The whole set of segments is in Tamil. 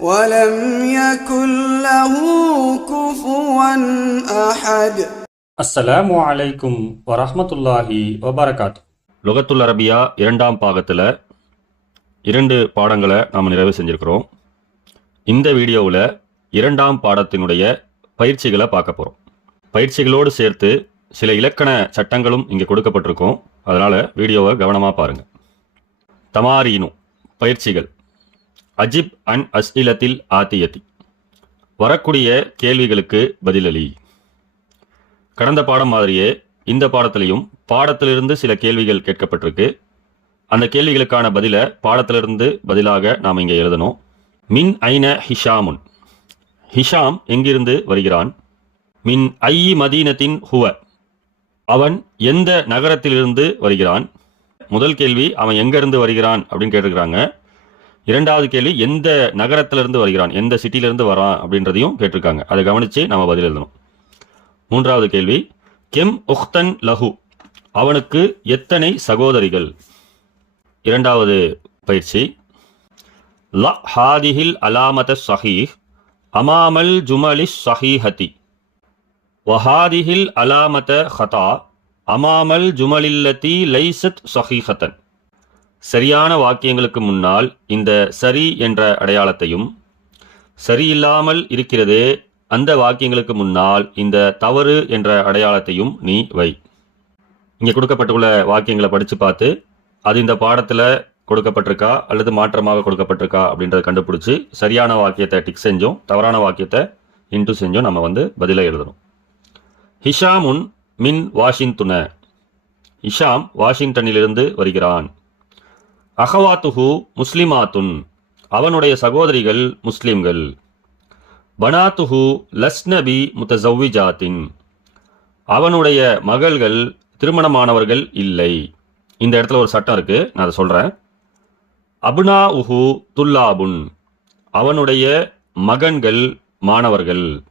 ولم يكن له كفوا أحد அஸ்ஸலாமு அலைக்கும் வரஹ்மத்துல்லாஹி வபரகாத் லுகத்துல் அரபியா இரண்டாம் பாகத்தில் இரண்டு பாடங்களை நாம் நிறைவு செஞ்சுருக்கிறோம் இந்த வீடியோவில் இரண்டாம் பாடத்தினுடைய பயிற்சிகளை பார்க்க போகிறோம் பயிற்சிகளோடு சேர்த்து சில இலக்கண சட்டங்களும் இங்கே கொடுக்கப்பட்டிருக்கும் அதனால் வீடியோவை கவனமாக பாருங்கள் தமாரீனு பயிற்சிகள் அஜிப் அண்ட் அஸ்இலத்தில் ஆத்தியதி. வரக்கூடிய கேள்விகளுக்கு பதிலளி. கடந்த பாடம் மாதிரியே இந்த பாடத்திலையும் பாடத்திலிருந்து சில கேள்விகள் கேட்கப்பட்டிருக்கு. அந்த கேள்விகளுக்கான பதிலை பாடத்திலிருந்து பதிலாக நாம் இங்கே எழுதணும். மின் ஐன ஹிஷாமுன். ஹிஷாம் எங்கிருந்து வருகிறான்? மின் ஐ மதீனத்தின் ஹுவ. அவன் எந்த நகரத்திலிருந்து வருகிறான்? முதல் கேள்வி அவன் எங்கிருந்து வருகிறான் அப்படின்னு கேட்டிருக்கிறாங்க. இரண்டாவது கேள்வி எந்த நகரத்திலிருந்து வருகிறான்? எந்த சிட்டியிலிருந்து வரான்? அப்படின்றதையும் கேட்டிருக்காங்க. அதை கவனித்து நம்ம பதில் எழுதணும். மூன்றாவது கேள்வி கெம் உஹ்தன் லஹு? அவனுக்கு எத்தனை சகோதரிகள்? இரண்டாவது பயிற்சி ல ஹாதிஹில் அலாமத சஹீஹ் அமாமல் ஜுமலி சஹீஹதி வஹாதிஹில் அலாமத ஹதா அமாமல் ஜுமலில்லதி லைசத் சஹீஹத்தன் சரியான வாக்கியங்களுக்கு முன்னால் இந்த சரி என்ற அடையாளத்தையும் சரியில்லாமல் இருக்கிறதே அந்த வாக்கியங்களுக்கு முன்னால் இந்த தவறு என்ற அடையாளத்தையும் நீ வை. இங்கே கொடுக்கப்பட்டுள்ள வாக்கியங்களை படித்து பார்த்து அது இந்த பாடத்தில் கொடுக்கப்பட்டிருக்கா அல்லது மாற்றமாக கொடுக்கப்பட்டிருக்கா அப்படின்றத கண்டுபிடிச்சி சரியான வாக்கியத்தை டிக் செஞ்சோம் தவறான வாக்கியத்தை இன்ட்டு செஞ்சோம் நம்ம வந்து பதிலை எழுதணும். ஹிஷாமுன் மின் வாஷிங்துன ஹிஷாம் வாஷிங்டனிலிருந்து வருகிறான். அகவாத்துஹு முஸ்லிமாத்துன் அவனுடைய சகோதரிகள் முஸ்லிம்கள். பனாத்துஹு லஸ்னபி முத்தசவ்விஜாத்தின் அவனுடைய மகள்கள் திருமணமானவர்கள் இல்லை. இந்த இடத்துல ஒரு சட்டம் இருக்கு நான் அதை சொல்றேன். அபுனா உஹு துல்லாபுன் அவனுடைய மகன்கள் மாணவர்கள்.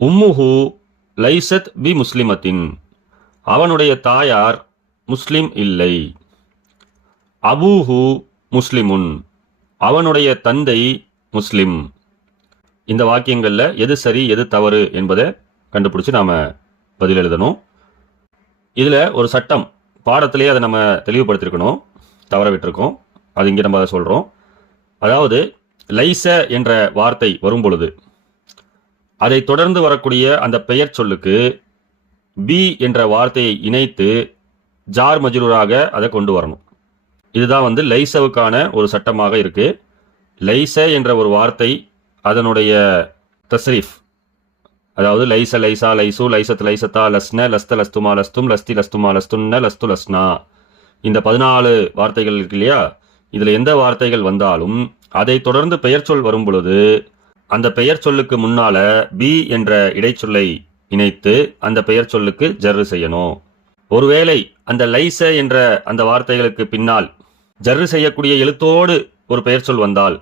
உம்முஹு லைசத் பி முஸ்லிமத்தின் அவனுடைய தாயார் முஸ்லிம் இல்லை. அபூஹு முஸ்லிமுன். அவனுடைய தந்தை முஸ்லிம். இந்த வாக்கியங்களில் எது சரி எது தவறு என்பதை கண்டுபிடிச்சி நாம் பதில் எழுதணும். இதில் ஒரு சட்டம் பாடத்திலேயே அதை நம்ம தெளிவுபடுத்தியிருக்கணும் தவற விட்டுருக்கோம் அது இங்கே நம்ம அதை சொல்கிறோம் அதாவது லைச என்ற வார்த்தை வரும் பொழுது அதை தொடர்ந்து வரக்கூடிய அந்த பெயர் சொல்லுக்கு பி என்ற வார்த்தையை இணைத்து ஜார் மஜ்ரூராக அதை கொண்டு வரணும். இதுதான் வந்து லைசவுக்கான ஒரு சட்டமாக இருக்கு. லைச என்ற ஒரு வார்த்தை அதனுடைய தஸ்ரீஃப். அதாவது லைச லைசா லைசு லைசத் லைசத்தா லஸ்ன லஸ்த லஸ்துமா லஸ்தும் லஸ்தி லஸ்துமா லஸ்துன்ன லஸ்து லஸ்னா. இந்த பதினாலு வார்த்தைகள் இருக்கு இல்லையா? இதில் எந்த வார்த்தைகள் வந்தாலும் அதை தொடர்ந்து பெயர் சொல் வரும் பொழுது அந்த பெயர் சொல்லுக்கு முன்னால பி என்ற இடைச்சொல்லை இணைத்து அந்த பெயர் சொல்லுக்கு ஜர்ரு செய்யணும். ஒருவேளை அந்த லைச என்ற அந்த வார்த்தைகளுக்கு பின்னால் ஜர்ரு செய்யக்கூடிய எழுத்தோடு ஒரு பெயர் சொல் வந்தால்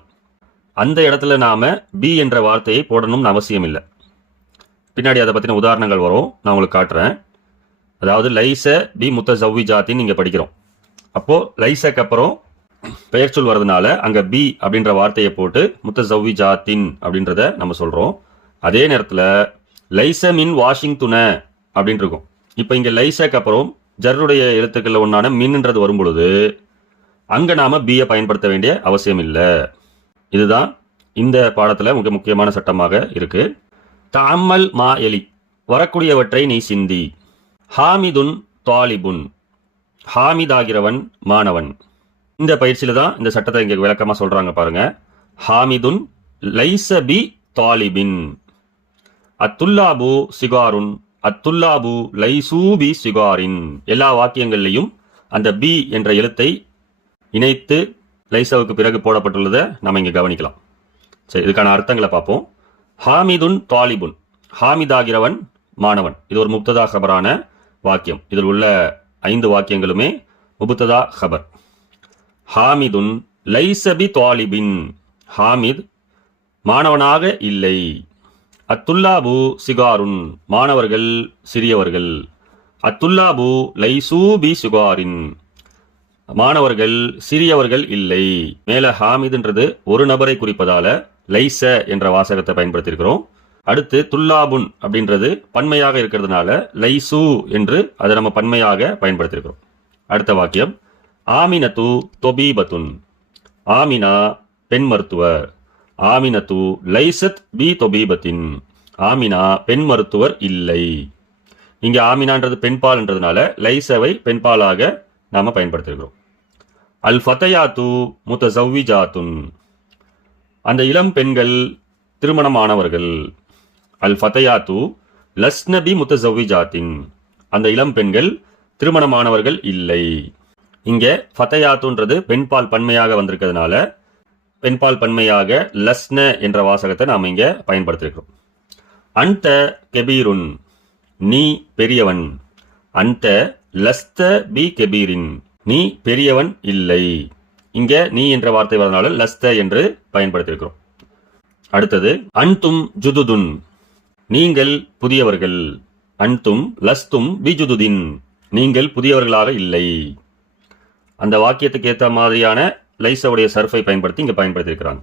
அந்த இடத்துல நாம் பி என்ற வார்த்தையை போடணும்னு அவசியம் இல்லை. பின்னாடி அதை பற்றின உதாரணங்கள் வரும். நான் உங்களுக்கு காட்டுறேன். அதாவது லைச பி முத்த ஜவ்வி ஜாத்தின்னு இங்கே படிக்கிறோம். அப்போது லைசக்கு அப்புறம் பெயர் சொல் வர்றதுனால அங்கே பி அப்படின்ற வார்த்தையை போட்டு முத்த ஜவ்வி ஜாத்தின் அப்படின்றத நம்ம சொல்கிறோம் அதே நேரத்தில் லைச மின் வாஷிங்துன அப்படின்ட்டு இருக்கும். இப்போ இங்கே லைசக்கு அப்புறம் ஜர்ருடைய எழுத்துக்களில் ஒன்றான மின்ன்றது வரும் பொழுது அங்கே நாம பியை பயன்படுத்த வேண்டிய அவசியம் இல்லை. இதுதான் இந்த பாடத்தில் மிக முக்கியமான சட்டமாக இருக்கு. தாமல் மா எலி வரக்கூடியவற்றை நீ சிந்தி. ஹாமிதுன் தாலிபுன். ஹாமிதாகிறவன் மாணவன். இந்த பயிற்சியில் தான் இந்த சட்டத்தை இங்கே விளக்கமாக சொல்கிறாங்க பாருங்க. ஹாமிதுன் லைசபி தாலிபின். அத்துல்லாபு சிகாருன். அத்துல்லாபு லைசூபி சிகாரின். எல்லா வாக்கியங்கள்லையும் அந்த பி என்ற எழுத்தை இணைத்து லைசாவுக்கு பிறகு போடப்பட்டுள்ளதை நம்ம இங்கே கவனிக்கலாம். சரி இதுக்கான அர்த்தங்களை பார்ப்போம். ஹாமிதுன் தாலிபுன். ஹாமிதாகிறவன் மாணவன். இது ஒரு முப்ததா ஹபரான வாக்கியம். இதில் உள்ள ஐந்து வாக்கியங்களுமே முபுத்ததா ஹபர் ஹாமிதுன் லைசபி தாலிபின். ஹாமித் மாணவனாக இல்லை. அத்துல்லாபு சிகாருன். மாணவர்கள் சிறியவர்கள். அத்துல்லாபு லைசூபி சுகாரின். மாணவர்கள் சிறியவர்கள் இல்லை. மேல ஹாமிதுன்றது ஒரு நபரை குறிப்பதால லைச என்ற வாசகத்தை பயன்படுத்தியிருக்கிறோம். அடுத்து துல்லாபுன் அப்படின்றது பன்மையாக இருக்கிறதுனால லைசு என்று அதை நம்ம பன்மையாக பயன்படுத்தியிருக்கிறோம். அடுத்த வாக்கியம். ஆமினத்து தொபீபத்துன். ஆமினா பெண் மருத்துவர். ஆமினத்து லைசத் பி தொபீபத்தின். ஆமினா பெண் மருத்துவர் இல்லை. இங்கே ஆமினான்றது பெண்பால்ன்றதுனால லைசவை பெண்பாலாக நாம் பயன்படுத்திருக்கிறோம் அல் ஃபத்தையாத்து முத்தசவ்விஜாத்துன் அந்த இளம் பெண்கள் திருமணமானவர்கள். அல் ஃபத்தையாத்து லஸ்னபி முத்தசவ்விஜாத்தின் அந்த இளம் பெண்கள் திருமணமானவர்கள் இல்லை. இங்கே ஃபத்தையாத்துன்றது பெண்பால் பன்மையாக வந்திருக்கிறதுனால பெண்பால் பன்மையாக லஸ்ன என்ற வாசகத்தை நாம் இங்கே பயன்படுத்தியிருக்கிறோம் அன்ட கெபீருன் நீ பெரியவன். அன்ட லஸ்த பி கெபீரின். நீ பெரியவன் இல்லை. இங்கே நீ என்ற வார்த்தை வரதுனால லஸ்த என்று பயன்படுத்தியிருக்கிறோம். அடுத்தது அன்தும் ஜுதுதுன். நீங்கள் புதியவர்கள். அன்தும் லஸ்தும் பிஜுதுதின் நீங்கள் புதியவர்களாக இல்லை. அந்த வாக்கியத்துக்கு ஏற்ற மாதிரியான லைசவுடைய சர்ஃபை பயன்படுத்தி இங்கே பயன்படுத்தியிருக்கிறாங்க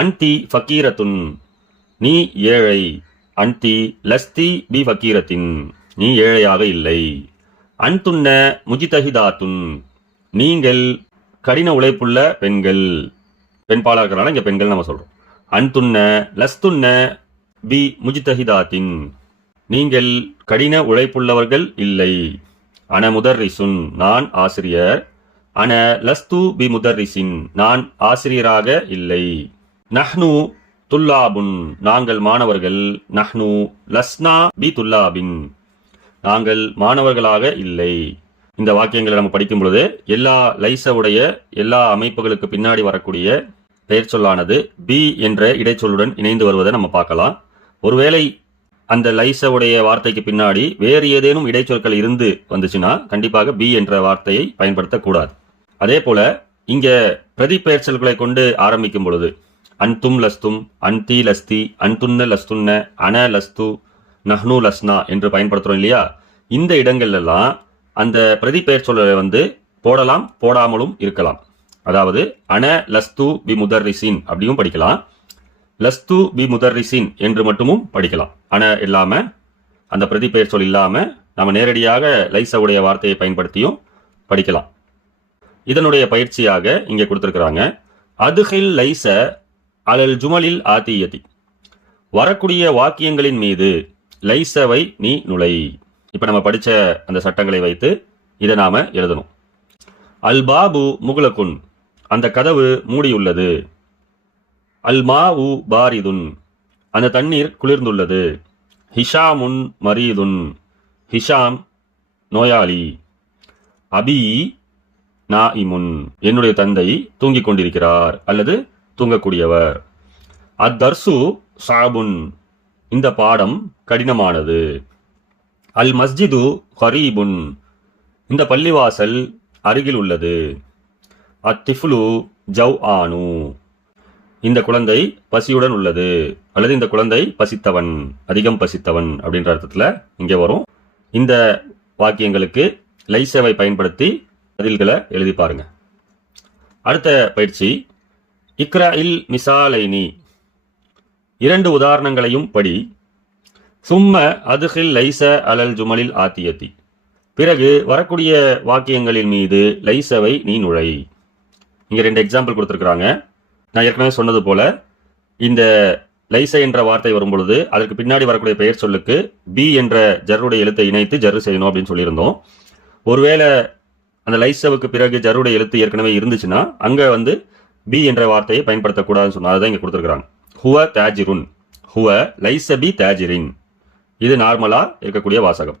அன்தி ஃபக்கீரத்துன். நீ ஏழை. அன்தி லஸ்தி பி ஃபக்கீரத்தின். நீ ஏழையாக இல்லை. அன்துன்ன முஜிதஹிதாத்துன். நீங்கள் கடின உழைப்புள்ள பெண்கள். பெண்பாலாக இருக்கிறனால பெண்கள் நம்ம சொல்கிறோம் அன்துன்ன லஸ்துன்ன பி முஜிதஹிதாத்தின். நீங்கள் கடின உழைப்புள்ளவர்கள் இல்லை. அன முதர்ரிசுன் நான் ஆசிரியர். அன லஸ்து பி முதர்ரிசின் நான் ஆசிரியராக இல்லை. நஹ்னு துல்லாபுன் நாங்கள் மாணவர்கள். நஹ்னு லஸ்னா பி துல்லாபின். நாங்கள் மாணவர்களாக இல்லை. இந்த வாக்கியங்களை நம்ம படிக்கும் பொழுது எல்லா லைசவுடைய எல்லா அமைப்புகளுக்கு பின்னாடி வரக்கூடிய பெயர் சொல்லானது பி என்ற இடைச்சொல்லுடன் இணைந்து வருவதை நம்ம பார்க்கலாம். ஒருவேளை அந்த லைசவுடைய வார்த்தைக்கு பின்னாடி வேறு ஏதேனும் இடைச்சொற்கள் இருந்து வந்துச்சுன்னா கண்டிப்பாக பி என்ற வார்த்தையை பயன்படுத்தக்கூடாது. அதே போல இங்க பிரதிபெயர்ச்சல்களை கொண்டு ஆரம்பிக்கும் பொழுது அன்தும் லஸ்தும் அன்தி லஸ்தி அன்துன்ன லஸ்துன்ன அன லஸ்து நஹ்னு லஸ்னா என்று பயன்படுத்துறோம் இல்லையா? இந்த இடங்கள்லெல்லாம் அந்த பிரதிபெயர் சொல்லலை வந்து போடலாம் போடாமலும் இருக்கலாம். அதாவது அன லஸ்து பி முதர்ரிசின் அப்படியும் படிக்கலாம். லஸ்து பி முதர்ரிசின் என்று மட்டுமும் படிக்கலாம். அன இல்லாமல் அந்த பிரதிபெயர் சொல் இல்லாமல் நம்ம நேரடியாக லைசவுடைய வார்த்தையை பயன்படுத்தியும் படிக்கலாம். இதனுடைய பயிற்சியாக இங்கே கொடுத்துருக்குறாங்க அதுகில் லைச அலல் ஜுமலில் ஆத்தியதி வரக்கூடிய வாக்கியங்களின் மீது லைசவை நீ நுழை. இப்போ நம்ம படித்த அந்த சட்டங்களை வைத்து இதை நாம் எழுதணும். அல் பாபு முகுலகுன் அந்த கதவு மூடியுள்ளது. அல் உ பாரிதுன் அந்த தண்ணீர் குளிர்ந்துள்ளது. ஹிஷாமுன் மரீதுன் ஹிஷாம் நோயாளி. அபி நாயிமுன் என்னுடைய தந்தை தூங்கிக் கொண்டிருக்கிறார் அல்லது தூங்கக்கூடியவர். அத்தர்சு சாபுன் இந்த பாடம் கடினமானது. அல் மஸ்ஜிது ஹரீபுன் இந்த பள்ளிவாசல் அருகில் உள்ளது. அத்திஃபுலு ஜவ் ஆனு இந்த குழந்தை பசியுடன் உள்ளது. அல்லது இந்த குழந்தை பசித்தவன் அதிகம் பசித்தவன் அப்படின்ற அர்த்தத்தில் இங்கே வரும். இந்த வாக்கியங்களுக்கு லைசவை பயன்படுத்தி பதில்களை எழுதி பாருங்க. அடுத்த பயிற்சி. இக்ரா இல் மிசாலைனி. இரண்டு உதாரணங்களையும் படி. சும்ம அதுகில் லைச அலல் ஜுமலில் ஆத்தியத்தி. பிறகு வரக்கூடிய வாக்கியங்களின் மீது லைசவை நீ நுழை. இங்கே ரெண்டு எக்ஸாம்பிள் கொடுத்துருக்குறாங்க. நான் ஏற்கனவே சொன்னது போல இந்த லைச என்ற வார்த்தை வரும் பொழுது அதற்கு பின்னாடி வரக்கூடிய பெயர் சொல்லுக்கு பி என்ற ஜருடைய எழுத்தை இணைத்து ஜர்ரு செய்யணும் அப்படின்னு சொல்லியிருந்தோம். ஒருவேளை அந்த லைசவுக்கு பிறகு ஜருடைய எழுத்து ஏற்கனவே இருந்துச்சுன்னா அங்கே வந்து பி என்ற வார்த்தையை பயன்படுத்தக்கூடாதுன்னு சொன்னால் அதுதான் இங்கே கொடுத்துருக்குறாங்க. ஹுவ தாஜிருன். ஹுவ லைச பி தாஜிரின். இது நார்மலா இருக்கக்கூடிய வாசகம்.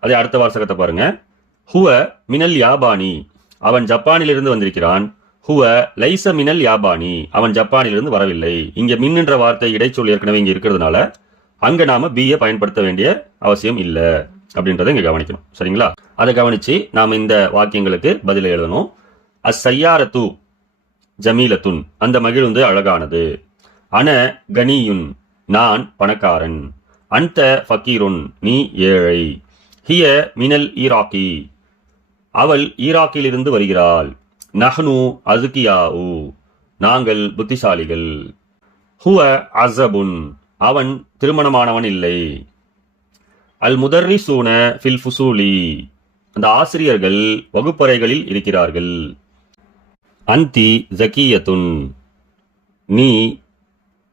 அதே அடுத்த வாசகத்தை பாருங்க. ஹுவ மினல் யாபானி. அவன் ஜப்பானிலிருந்து வந்திருக்கிறான். ஹுவ லைச மினல் யாபானி. அவன் ஜப்பானிலிருந்து வரவில்லை. இங்க மின் வார்த்தை இடைச்சொல் ஏற்கனவே இங்க இருக்கிறதுனால அங்க நாம பியை பயன்படுத்த வேண்டிய அவசியம் இல்லை அப்படின்றத இங்க கவனிக்கணும். சரிங்களா? அதை கவனிச்சு நாம இந்த வாக்கியங்களுக்கு பதில் எழுதணும். அஸ்ஸையாரத்து ஜமீலத்துன். அந்த மகிழ்ந்து அழகானது. அன கனியுன் நான் பணக்காரன். அந்த ஃபக்கீருன் நீ ஏழை. ஹிய மினல் ஈராக்கி. அவள் ஈராக்கிலிருந்து வருகிறாள். நஹ்னு அசுகியாவு நாங்கள் புத்திசாலிகள். ஹுவ அசபுன் அவன் திருமணமானவன் இல்லை. அல் முதர்ரிசூன ஃபில் ஃபுசூலி. அந்த ஆசிரியர்கள் வகுப்பறைகளில் இருக்கிறார்கள். அந்தி ஜக்கியத்துன் நீ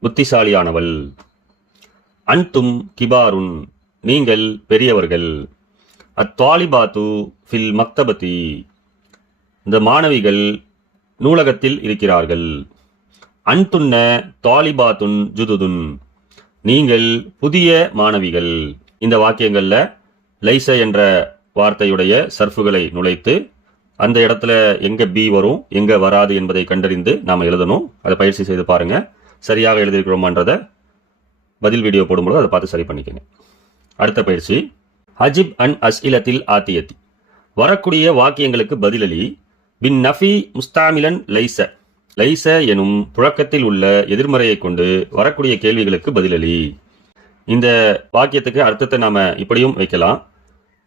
புத்திசாலியானவள். அன்தும் கிபாருன் நீங்கள் பெரியவர்கள். அத்வாலிபாத்து ஃபில் மக்தபதி. இந்த மாணவிகள் நூலகத்தில் இருக்கிறார்கள். அன்துன்ன தாலிபாத்துன் ஜுதுதுன். நீங்கள் புதிய மாணவிகள். இந்த வாக்கியங்களில் லைச என்ற வார்த்தையுடைய சர்ஃபுகளை நுழைத்து அந்த இடத்துல எங்கே பி வரும் எங்கே வராது என்பதை கண்டறிந்து நாம் எழுதணும். அதை பயிற்சி செய்து பாருங்கள் சரியாக எழுதியிருக்கிறோமான்றதை பதில் வீடியோ போடும்போது அதை பார்த்து சரி பண்ணிக்கங்க. அடுத்த பயிற்சி அஜிப் அன் அஸ்இலத்தில் ஆத்தியத்தி. வரக்கூடிய வாக்கியங்களுக்கு பதிலளி பின் நஃபி முஸ்தாமிலன் லைச. லைச எனும் புழக்கத்தில் உள்ள எதிர்மறையை கொண்டு வரக்கூடிய கேள்விகளுக்கு பதிலளி. இந்த வாக்கியத்துக்கு அர்த்தத்தை நாம் இப்படியும் வைக்கலாம்.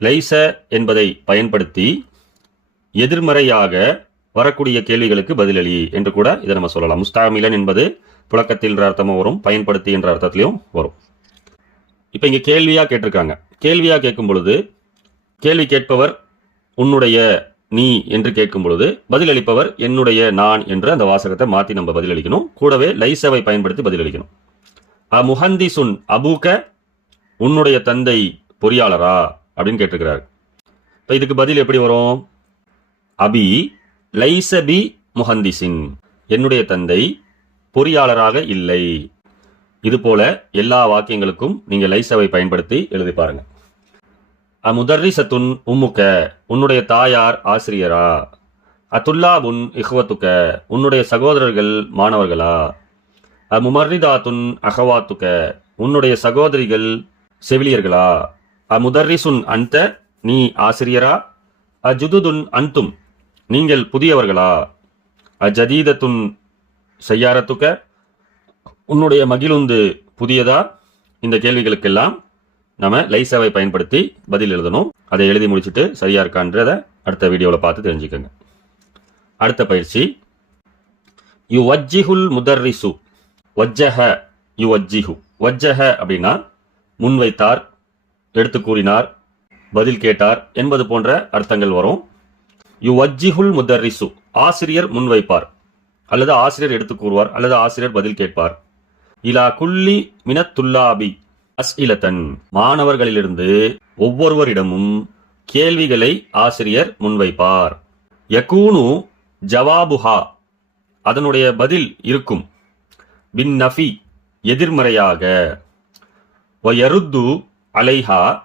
லைச என்பதை பயன்படுத்தி எதிர்மறையாக வரக்கூடிய கேள்விகளுக்கு பதிலளி என்று கூட இதை நம்ம சொல்லலாம். முஸ்தாமிலன் என்பது புழக்கத்தில் என்ற அர்த்தமும் வரும் பயன்படுத்தி என்ற அர்த்தத்திலையும் வரும். இப்போ இங்கே கேள்வியாக கேட்டிருக்காங்க. கேள்வியாக கேட்கும் பொழுது கேள்வி கேட்பவர் உன்னுடைய நீ என்று கேட்கும் பொழுது பதிலளிப்பவர் என்னுடைய நான் என்று அந்த வாசகத்தை மாற்றி நம்ம பதிலளிக்கணும். கூடவே லைசவை பயன்படுத்தி பதிலளிக்கணும். அ முஹந்தி சுன் அபூக உன்னுடைய தந்தை பொறியாளரா அப்படின்னு கேட்டிருக்கிறார். இப்போ இதுக்கு பதில் எப்படி வரும்? அபி லைசபி முஹந்திசின் என்னுடைய தந்தை பொறியாளராக இல்லை. இதுபோல எல்லா வாக்கியங்களுக்கும் நீங்க லைசவை பயன்படுத்தி எழுதி பாருங்க. அமுதர்ரிசத்துன் உம்முக்க உன்னுடைய தாயார் ஆசிரியரா? அத்துல்லாபுன் இஹ்வத்துக்க உன்னுடைய சகோதரர்கள் மாணவர்களா? அமுமர்ரிதாத்துன் அகவாத்துக்க உன்னுடைய சகோதரிகள் செவிலியர்களா? அமுதர்ரிசுன் அந்த நீ ஆசிரியரா? அஜுதுதுன் அந்தும் நீங்கள் புதியவர்களா? அஜதீதத்துன் செய்யாரத்துக்க உன்னுடைய மகிழுந்து புதியதா? இந்த கேள்விகளுக்கெல்லாம் நம்ம லைசாவை பயன்படுத்தி பதில் எழுதணும். அதை எழுதி முடிச்சுட்டு சரியா இருக்கான்றத அடுத்த வீடியோவில் பார்த்து தெரிஞ்சுக்கோங்க. அடுத்த பயிற்சி. யு வஜ்ஜிஹுல் முதர்ரிசு. வஜ்ஜஹ யு வஜ்ஜிஹு வஜ்ஜஹ அப்படின்னா முன்வைத்தார் எடுத்து கூறினார் பதில் கேட்டார் என்பது போன்ற அர்த்தங்கள் வரும். யு வஜ்ஜிஹுல் முதர்ரிசு. ஆசிரியர் முன்வைப்பார். அல்லது ஆசிரியர் எடுத்து கூறுவார் அல்லது ஆசிரியர் பதில் கேட்பார். இலா குல்லி மினத்துல்லாபி அஸ்இலத்தன். மாணவர்களிலிருந்து ஒவ்வொருவரிடமும் கேள்விகளை ஆசிரியர் முன்வைப்பார். யகூனு ஜவாபுஹா. அதனுடைய பதில் இருக்கும். பின் நஃபி எதிர்மறையாக. வயருத்து அலைஹா.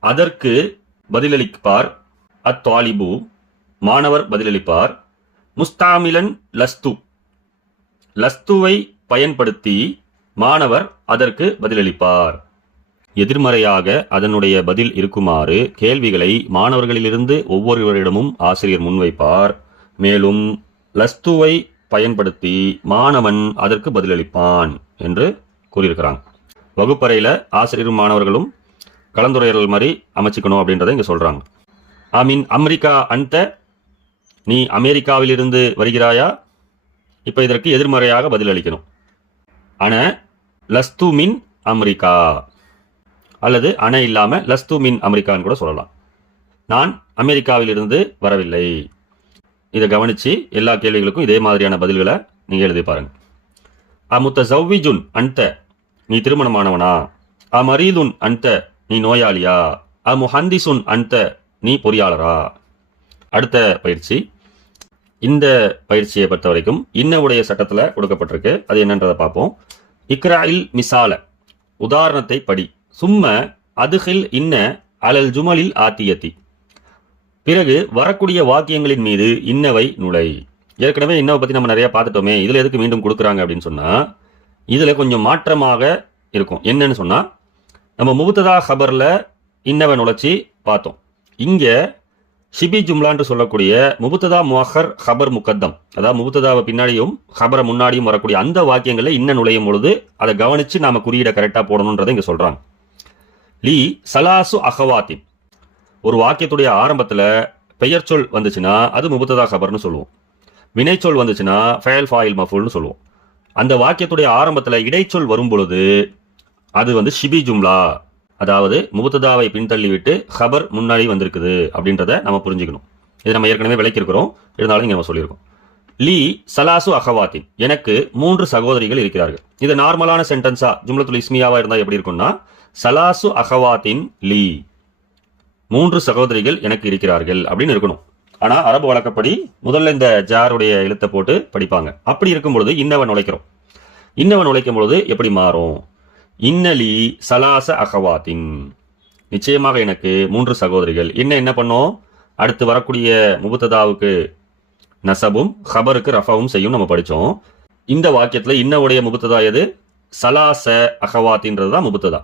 அதற்கு பதிலளிப்பார். அத்வாலிபு மாணவர் பதிலளிப்பார். முஸ்தாமிலன் லஸ்து. லஸ்துவை பயன்படுத்தி மாணவர் அதற்கு பதிலளிப்பார். எதிர்மறையாக அதனுடைய பதில் இருக்குமாறு கேள்விகளை மாணவர்களிலிருந்து ஒவ்வொருவரிடமும் ஆசிரியர் முன்வைப்பார். மேலும் லஸ்துவை பயன்படுத்தி மாணவன் அதற்கு பதிலளிப்பான் என்று கூறியிருக்கிறாங்க வகுப்பறையில ஆசிரியரும் மாணவர்களும் கலந்துரையாடல் மாதிரி அமைச்சுக்கணும் அப்படின்றத இங்க சொல்றாங்க. ஐ மீன் அமெரிக்கா அந்த நீ அமெரிக்காவிலிருந்து வருகிறாயா? இப்ப இதற்கு எதிர்மறையாக பதிலளிக்கணும். அன லஸ்து மின் அமெரிக்கா. அல்லது அணை இல்லாம லஸ்து மின் அமெரிக்கான்னு கூட சொல்லலாம். நான் அமெரிக்காவிலிருந்து வரவில்லை. இதை கவனிச்சு எல்லா கேள்விகளுக்கும் இதே மாதிரியான பதில்களை நீங்க எழுதி பாருங்க. அமுத்த ஜவ்விஜுன் அந்த நீ திருமணமானவனா? அ மரீதுன் அந்த நீ நோயாளியா? அ முஹந்திசுன் அந்த நீ பொறியாளரா? அடுத்த பயிற்சி. இந்த பயிற்சியை பொறுத்த வரைக்கும் இன்ன உடைய கொடுக்கப்பட்டிருக்கு. அது என்னன்றதை பார்ப்போம். இக்ராயில் மிசால உதாரணத்தை படி. சும்ம அதுகில் இன்ன அலல் ஜுமலில் ஆத்தியத்தி. பிறகு வரக்கூடிய வாக்கியங்களின் மீது இன்னவை நுழை. ஏற்கனவே இன்னவை பத்தி நம்ம நிறைய பார்த்துட்டோமே. இதுல எதுக்கு மீண்டும் கொடுக்குறாங்க அப்படின்னு சொன்னா இதுல கொஞ்சம் மாற்றமாக இருக்கும். என்னன்னு சொன்னா நம்ம முகுத்ததா ஹபர்ல இன்னவை நுழைச்சி பார்த்தோம். இங்கே ஷிபி ஜும்லான்னு சொல்லக்கூடிய முபுத்ததா முஹர் ஹபர் முகத்தம். அதாவது முபுத்ததாவை பின்னாடியும் ஹபரை முன்னாடியும் வரக்கூடிய அந்த வாக்கியங்களை இன்ன நுழையும் பொழுது அதை கவனிச்சு நாம குறியீடை கரெக்டாக போடணுன்றதை இங்க சொல்றாங்க. லீ சலாசு அகவாத்தின் ஒரு வாக்கியத்துடைய ஆரம்பத்தில் பெயர் சொல் வந்துச்சுன்னா அது முபுத்ததா ஹபர்னு சொல்லுவோம். வினைச்சொல் வந்துச்சுன்னா ஃபயல் ஃபாயில் மஃபுல்னு சொல்லுவோம். அந்த வாக்கியத்துடைய ஆரம்பத்தில் இடைச்சொல் வரும் பொழுது அது வந்து ஷிபி ஜும்லா அதாவது முபுத்ததாவை பின்தள்ளிவிட்டு ஹபர் முன்னாடி வந்திருக்குது அப்படின்றத நம்ம புரிஞ்சுக்கணும். இது நம்ம ஏற்கனவே விளக்கியிருக்கிறோம். இருந்தாலும் இங்கே நம்ம சொல்லியிருக்கோம். லீ சலாசு அகவாத்தின் எனக்கு மூன்று சகோதரிகள் இருக்கிறார்கள். இது நார்மலான சென்டென்ஸா ஜும்லத்துல் இஸ்மியாவா இருந்தா எப்படி இருக்கும்னா சலாசு அகவாத்தின் லீ. மூன்று சகோதரிகள் எனக்கு இருக்கிறார்கள் அப்படின்னு இருக்கணும். ஆனா அரபு வழக்கப்படி முதல்ல இந்த ஜாருடைய எழுத்தை போட்டு படிப்பாங்க. அப்படி இருக்கும் பொழுது இன்னவன் நுழைக்கிறோம் இன்னவன் நுழைக்கும் பொழுது எப்படி மாறும்? இன்னலி சலாச அகவாத்தின். நிச்சயமாக எனக்கு மூன்று சகோதரிகள். என்ன என்ன பண்ணோம்? அடுத்து வரக்கூடிய முபுத்ததாவுக்கு நசபும் ஹபருக்கு ரஃபாவும் செய்யும் நம்ம படித்தோம் இந்த வாக்கியத்தில் இன்னவுடைய முபுத்ததா எது? சலாச அகவாத்தின்றது தான் முபுத்ததா.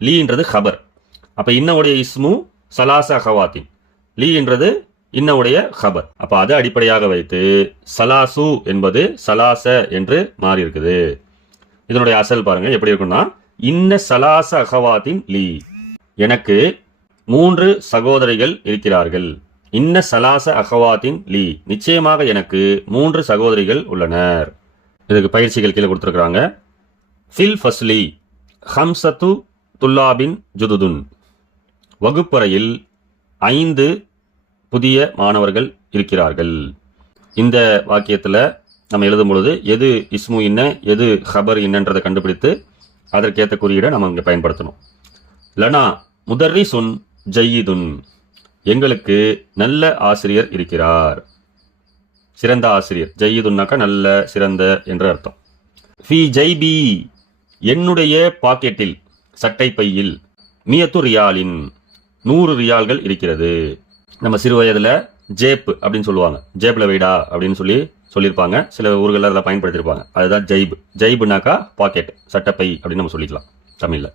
லீன்றது ஹபர். அப்போ இன்னவுடைய இஸ்மு சலாச அகவாத்தின். லீ என்றது இன்னவுடைய ஹபர். அப்போ அதை அடிப்படையாக வைத்து சலாசு என்பது சலாச என்று மாறி இருக்குது இதனுடைய அசல் பாருங்க எப்படி இருக்குன்னா இன்ன சலாச அகவாதின் லீ. எனக்கு மூன்று சகோதரிகள் இருக்கிறார்கள். இன்ன சலாச அகவாத்தின் லீ. நிச்சயமாக எனக்கு மூன்று சகோதரிகள் உள்ளனர். இதுக்கு பயிற்சிகள் கீழே கொடுத்துருக்குறாங்க. ஃபில் ஃபஸ்லி ஹம்சத்து துல்லாபின் ஜுதுதுன். வகுப்பறையில் ஐந்து புதிய மாணவர்கள் இருக்கிறார்கள். இந்த வாக்கியத்தில் நம்ம எழுதும் பொழுது எது இஸ்மு இன்ன எது ஹபர் இன்னன்றதை கண்டுபிடித்து அதற்கேற்ற குறியீடை நம்ம இங்கே பயன்படுத்தணும். லனா முதர்ரி சுன் ஜெயிதுன். எங்களுக்கு நல்ல ஆசிரியர் இருக்கிறார். சிறந்த ஆசிரியர். ஜெயிதுன்னாக்கா நல்ல சிறந்த என்று அர்த்தம். ஃபி ஜெய்பி என்னுடைய பாக்கெட்டில் சட்டை பையில் மியத்து ரியாலின். நூறு ரியால்கள் இருக்கிறது. நம்ம சிறு வயதில் ஜேப் அப்படின்னு சொல்லுவாங்க. ஜேப்ல வைடா அப்படின்னு சொல்லி சொல்லியிருப்பாங்க. சில ஊர்களில் அதில் பயன்படுத்தியிருப்பாங்க. அதுதான் ஜைப் ஜைபுனாக்கா பாக்கெட் சட்டப்பை அப்படின்னு நம்ம சொல்லிக்கலாம் தமிழில்.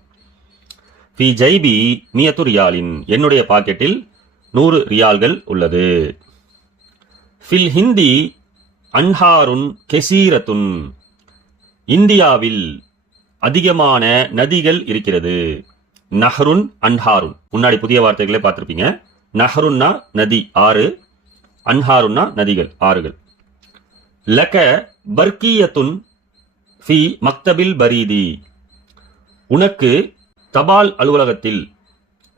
ஃபி ஜைபி மியத்து ரியாலின் என்னுடைய பாக்கெட்டில் நூறு ரியால்கள் உள்ளது. ஃபில் ஹிந்தி அன்ஹாருன் கெசீரத்துன் இந்தியாவில் அதிகமான நதிகள் இருக்கிறது. நஹருன் அன்ஹாருன். முன்னாடி புதிய வார்த்தைகளே பார்த்துருப்பீங்க. நஹருன்னா நதி ஆறு. அன்ஹாருன்னா நதிகள் ஆறுகள். லக பர்கியத்துன் ஃபி மக்தபில் பரீதி. உனக்கு தபால் அலுவலகத்தில்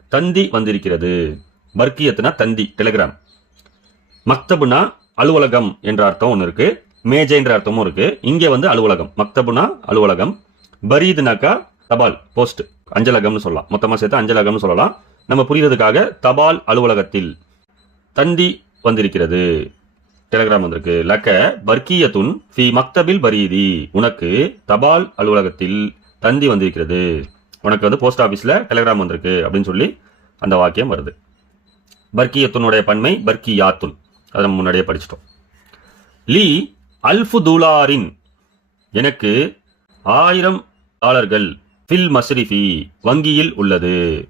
தந்தி வந்திருக்கிறது. பர்கியத்துனா தந்தி டெலிகிராம். மக்தபுனா அலுவலகம் என்ற அர்த்தம் ஒன்று இருக்கு. மேஜை என்ற அர்த்தமும் இருக்கு. இங்கே வந்து அலுவலகம். மக்தபுனா அலுவலகம். பரீதுனாக்கா தபால் போஸ்ட் அஞ்சலகம்னு சொல்லலாம். மொத்தமா சேர்த்து அஞ்சலகம்னு சொல்லலாம். நம்ம புரியறதுக்காக தபால் அலுவலகத்தில் தந்தி வந்திருக்கிறது. டெலகிராம் வந்திருக்கு. லக்க பர்கியத்துன் ஃபி மக்தபில் பரீதி உனக்கு தபால் அலுவலகத்தில் தந்தி வந்திருக்கிறது. உனக்கு வந்து போஸ்ட் ஆஃபீஸில் டெலகிராம் வந்திருக்கு அப்படின்னு சொல்லி அந்த வாக்கியம் வருது. பர்கியத்துனுடைய பன்மை பர்கியாத்துன் அதை நம்ம முன்னாடியே படிச்சிட்டோம். லீ அல்ஃபு துலாரின். எனக்கு ஆயிரம் டாலர்கள் ஃபில் மஸ்ரிஃபி வங்கியில் உள்ளது.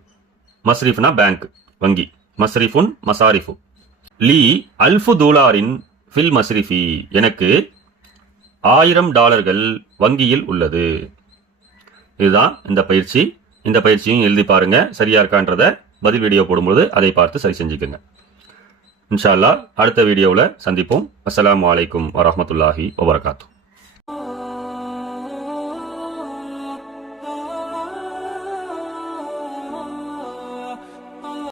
மஸ்ரிஃப்னா பேங்க் வங்கி. மஸ்ரிஃபுன் மசாரிஃபு. லீ அல்ஃபு தூலாரின் ஃபில் மஸ்ரிஃபி எனக்கு ஆயிரம் டாலர்கள் வங்கியில் உள்ளது. இதுதான் இந்த பயிற்சி. இந்த பயிற்சியும் எழுதி பாருங்கள் சரியாக இருக்கான்றத பதில் வீடியோ போடும்போது அதை பார்த்து சரி செஞ்சுக்கோங்க. இன்ஷா அல்லாஹ் அடுத்த வீடியோவில் சந்திப்போம். அஸ்லாம் அலைக்கும் வரமத்துல்லாஹி வபரகாத்து